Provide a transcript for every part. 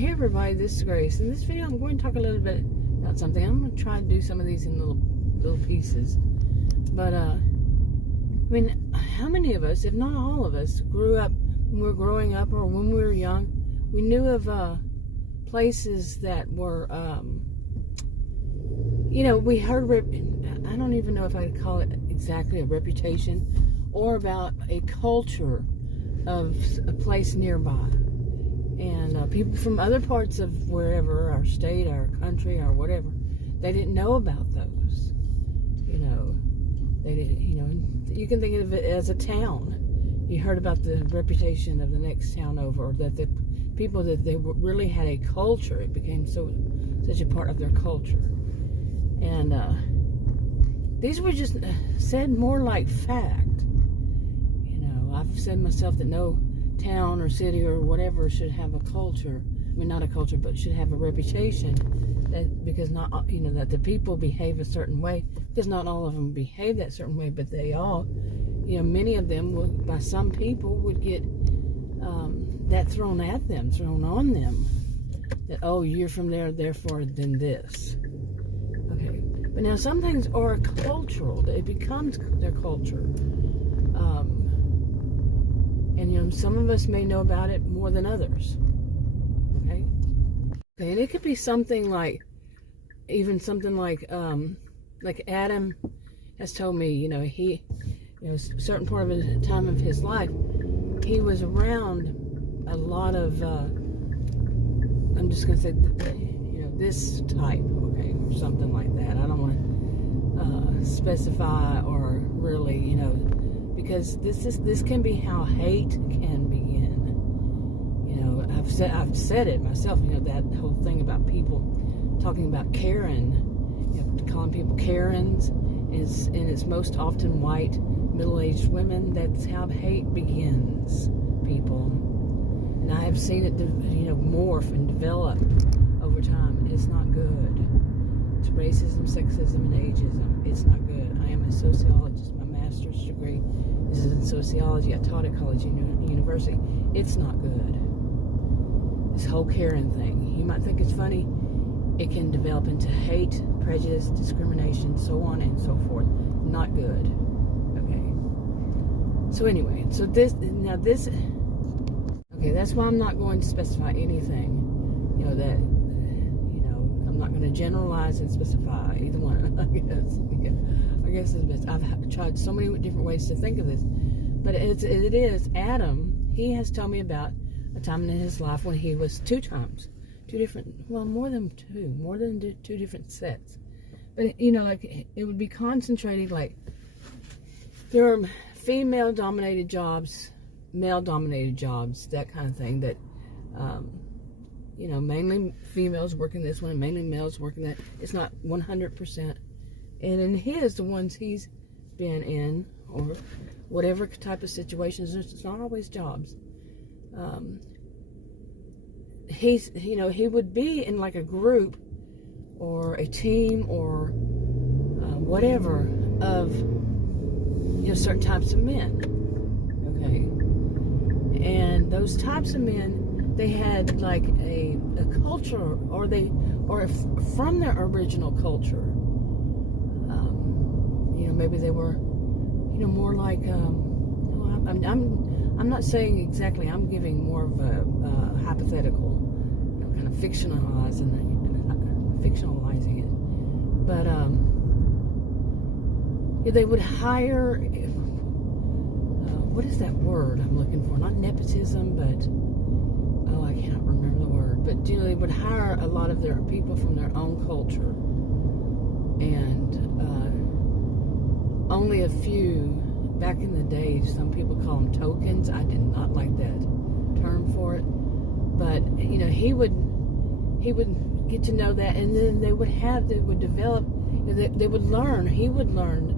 Hey everybody, this is Grace. In this video I'm going to talk a little bit about something. I'm going to try to do some of these in little pieces. But I mean, how many of us, if not all of us, grew up when we were growing up or when we were young, we knew of places that were we heard, I don't even know if I'd call it exactly a reputation, or about a culture of a place nearby. And people from other parts of wherever, our state, our country, or whatever, they didn't know about those. They didn't, you can think of it as a town. You heard about the reputation of the next town over, or that the people that they really had a culture. It became such a part of their culture. And these were just said more like fact. I've said myself that no town or city or whatever should have a culture. I mean, not a culture, but should have a reputation because not, that the people behave a certain way, because not all of them behave that certain way, but they all, many of them would, by some people, would get that thrown on them, that, oh, you're from there, therefore then this. Okay. But now some things are cultural. It becomes their culture. And some of us may know about it more than others. Okay? And it could be something like, even something like Adam has told me, he, a certain part of the time of his life, he was around a lot of, I'm just going to say, this type, okay, or something like that. I don't want to specify or really, because this can be how hate can begin. I've said it myself. That whole thing about people talking about Karen, calling people Karens, and it's most often white middle-aged women. That's how hate begins, people. And I have seen it, morph and develop over time. It's not good. It's racism, sexism, and ageism. It's not good. I am a sociologist. My master's degree is in sociology. I taught at college university. It's not good. This whole Karen thing. You might think it's funny. It can develop into hate, prejudice, discrimination, so on and so forth. Not good. Okay. So anyway, okay, that's why I'm not going to specify anything. I'm not going to generalize and specify either one. I guess it's best. I've tried so many different ways to think of this, but it is Adam. He has told me about a time in his life when he was more than two different sets. But it would be concentrating, like there are female-dominated jobs, male-dominated jobs, that kind of thing. That mainly females working this one, and mainly males working that. It's not 100%. And in the ones he's been in, or whatever type of situations, it's not always jobs. He would be in like a group or a team or whatever of certain types of men. Okay, and those types of men, they had like a culture, or from their original culture. Maybe they were, more like. I'm not saying exactly. I'm giving more of a hypothetical, kind of fictionalizing it. But they would hire. What is that word I'm looking for? Not nepotism, but I cannot remember the word. But they would hire a lot of their people from their own culture, and only a few. Back in the day, some people call them tokens. I did not like that term for it, but he would get to know that, and then they would develop. They would learn. He would learn,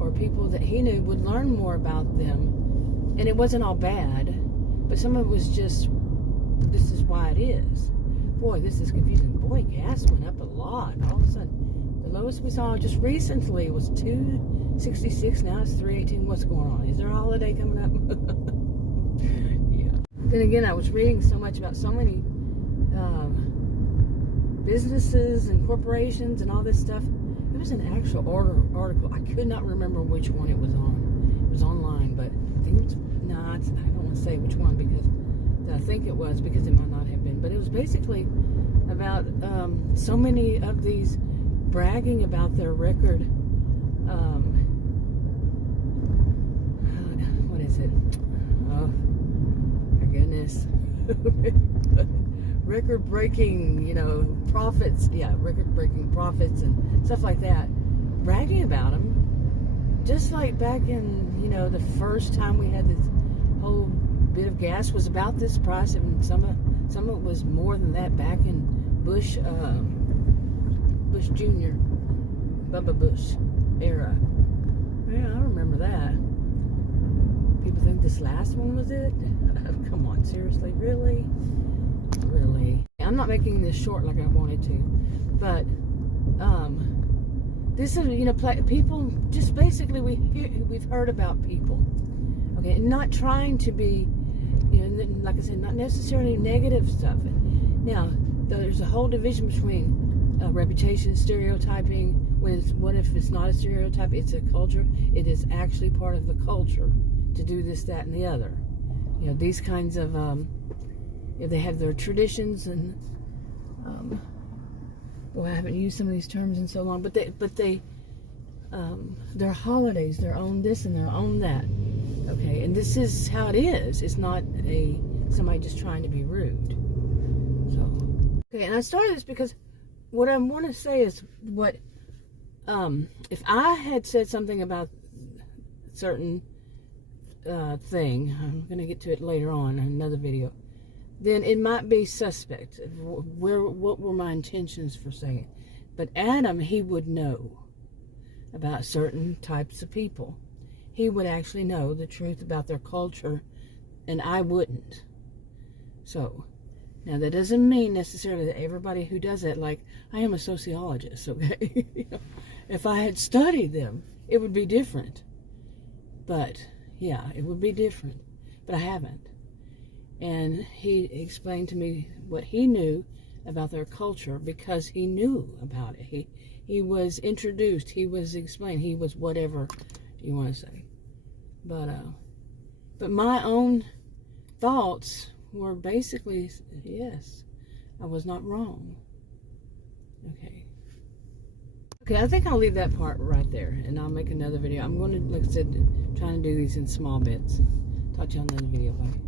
or people that he knew would learn more about them, and it wasn't all bad, but some of it was just, this is why it is. Boy, this is confusing. Boy, gas went up a lot. All of a sudden, the lowest we saw just recently was $2.66. Now it's $3.18. What's going on? Is there a holiday coming up? Yeah. Then again, I was reading so much about so many businesses and corporations and all this stuff. It was an actual article. I could not remember which one it was on. It was online, but I think it was, I don't want to say which one because I think it was, because it might not have been. But it was basically about so many of these bragging about their record. What is it? Oh, my goodness. Record-breaking, profits. Yeah, record-breaking profits and stuff like that. Bragging about them. Just like back in, the first time we had this whole bit of gas was about this price, and some of it was more than that back in Bush Jr., Bubba Bush era. Yeah, I remember that. People think this last one was it? Come on, seriously, really? I'm not making this short like I wanted to, but this is people just basically we've heard about people, okay, and not trying to be, like I said, not necessarily negative stuff. Now there's a whole division between reputation, stereotyping. What if it's not a stereotype? It's a culture. It is actually part of the culture to do this, that, and the other. These kinds of they have their traditions and I haven't used some of these terms in so long, but they their holidays, their own this and their own that. Okay, and this is how it is. It's not somebody just trying to be rude. So okay, and I started this because what I want to say is what if I had said something about certain thing, I'm going to get to it later on in another video, then it might be suspect. What were my intentions for saying it? But Adam, he would know about certain types of people. He would actually know the truth about their culture, and I wouldn't. So, now that doesn't mean necessarily that everybody who does it, like, I am a sociologist, okay? If I had studied them, it would be different. But, yeah, it would be different. But I haven't. And he explained to me what he knew about their culture because he knew about it. He was introduced. He was explained. He was whatever you want to say. But my own thoughts were basically, yes, I was not wrong. Okay, I think I'll leave that part right there, and I'll make another video. I'm going to, like I said, trying to do these in small bits. Talk to you on another video. Bye.